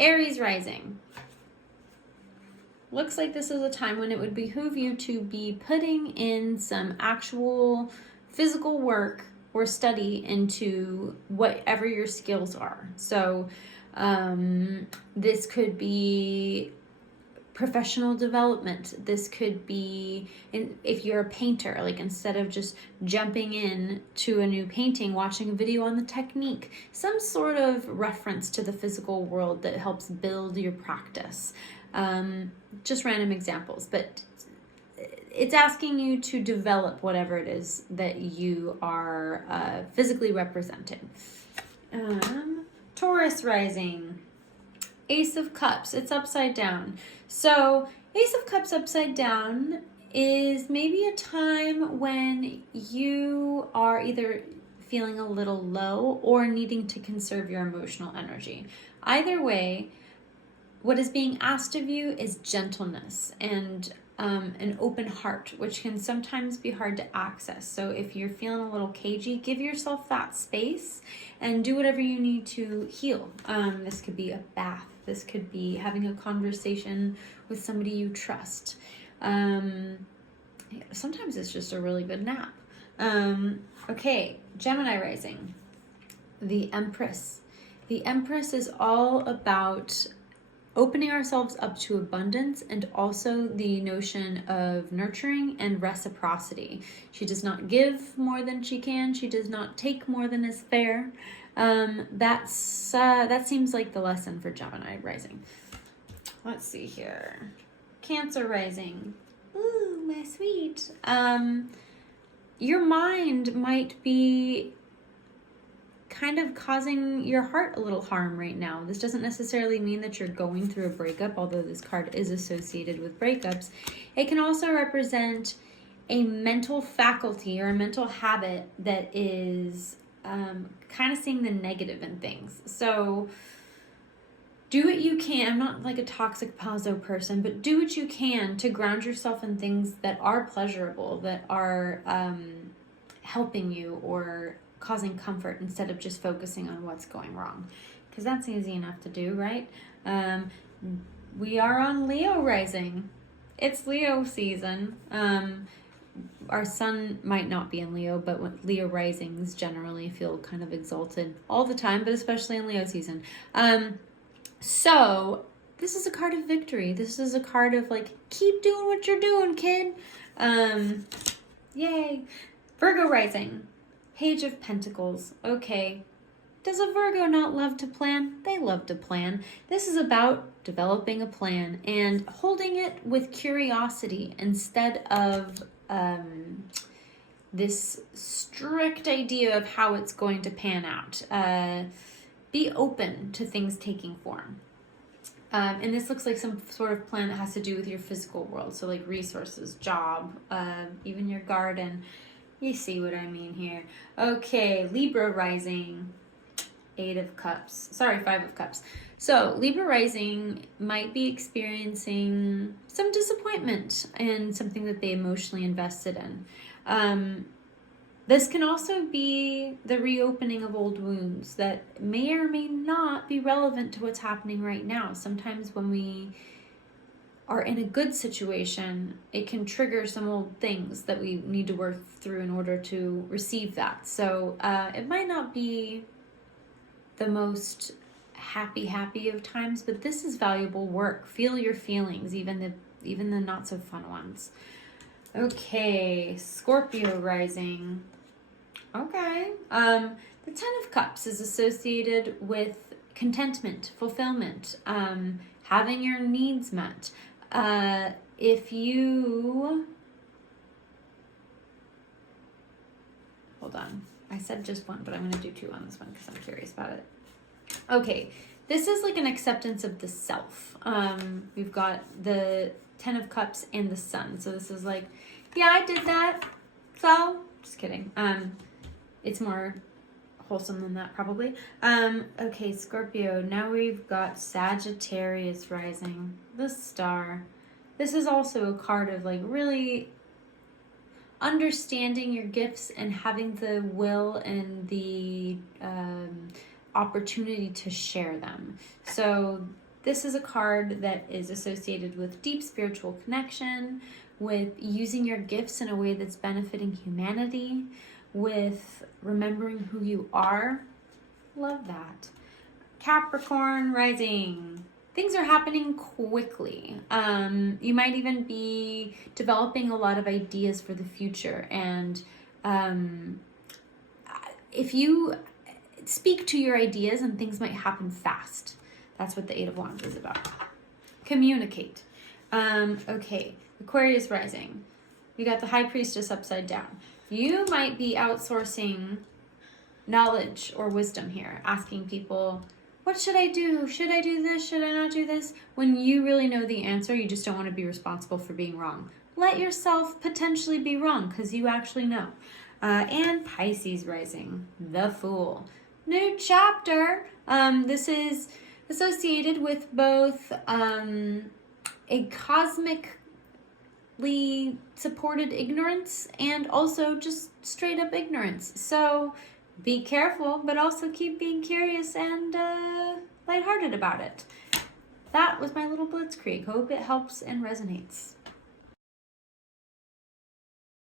Aries rising. Looks like this is a time when it would behoove you to be putting in some actual physical work or study into whatever your skills are. So this could be professional development. This could be, if you're a painter, like instead of just jumping in to a new painting, watching a video on the technique, some sort of reference to the physical world that helps build your practice. Just random examples, but it's asking you to develop whatever it is that you are physically representing. Taurus rising. Ace of Cups, it's upside down. So Ace of Cups upside down is maybe a time when you are either feeling a little low or needing to conserve your emotional energy. Either way, what is being asked of you is gentleness and an open heart, which can sometimes be hard to access. So if you're feeling a little cagey, give yourself that space and do whatever you need to heal. This could be a bath. This could be having a conversation with somebody you trust. Sometimes it's just a really good nap. Okay, Gemini rising. The Empress. The Empress is all about opening ourselves up to abundance and also the notion of nurturing and reciprocity. She does not give more than she can. She does not take more than is fair. That seems like the lesson for Gemini rising. Let's see here. Cancer rising. Ooh, my sweet. Your mind might be kind of causing your heart a little harm right now. This doesn't necessarily mean that you're going through a breakup, although this card is associated with breakups. It can also represent a mental faculty or a mental habit that is kind of seeing the negative in things. So do what you can. I'm not like a toxic pozzo person, but do what you can to ground yourself in things that are pleasurable, that are helping you or causing comfort instead of just focusing on what's going wrong, because that's easy enough to do, right? We are on Leo rising. It's Leo season. Our sun might not be in Leo, but when Leo risings generally feel kind of exalted all the time, but especially in Leo season. So this is a card of victory. This is a card of like, keep doing what you're doing, kid. Yay. Virgo rising. Page of Pentacles. Okay. Does a Virgo not love to plan? They love to plan. This is about developing a plan and holding it with curiosity instead of this strict idea of how it's going to pan out. Be open to things taking form. And this looks like some sort of plan that has to do with your physical world. So like resources, job, even your garden. You see what I mean here. Okay, Libra rising. 5 of Cups. So Libra rising might be experiencing some disappointment in something that they emotionally invested in. This can also be the reopening of old wounds that may or may not be relevant to what's happening right now. Sometimes when we are in a good situation, it can trigger some old things that we need to work through in order to receive that. So it might not be the most happy of times, but this is valuable work. Feel your feelings, even the not so fun ones. Okay, Scorpio rising. Okay. The 10 of Cups is associated with contentment, fulfillment, having your needs met. If you... Hold on. I said just one, but I'm going to do 2 on this one because I'm curious about it. Okay. This is like an acceptance of the self. We've got the 10 of Cups and the Sun. So this is like, yeah, I did that. So, just kidding. It's more wholesome than that, probably. Okay, Scorpio. Now we've got Sagittarius rising. The Star. This is also a card of like really understanding your gifts and having the will and the opportunity to share them. So This is a card that is associated with deep spiritual connection, with using your gifts in a way that's benefiting humanity, with remembering who you are. Love that. Capricorn rising. Things are happening quickly. You might even be developing a lot of ideas for the future. And if you speak to your ideas, and things might happen fast. That's what the Eight of Wands is about. Communicate. Okay, Aquarius rising. We got the High Priestess upside down. You might be outsourcing knowledge or wisdom here, asking people, what should I do? Should I do this? Should I not do this? When you really know the answer, you just don't want to be responsible for being wrong. Let yourself potentially be wrong because you actually know. And Pisces rising, the Fool. New chapter. This is associated with both a cosmically supported ignorance and also just straight up ignorance. So be careful, but also keep being curious and lighthearted about it. That was my little blitzkrieg. Hope it helps and resonates.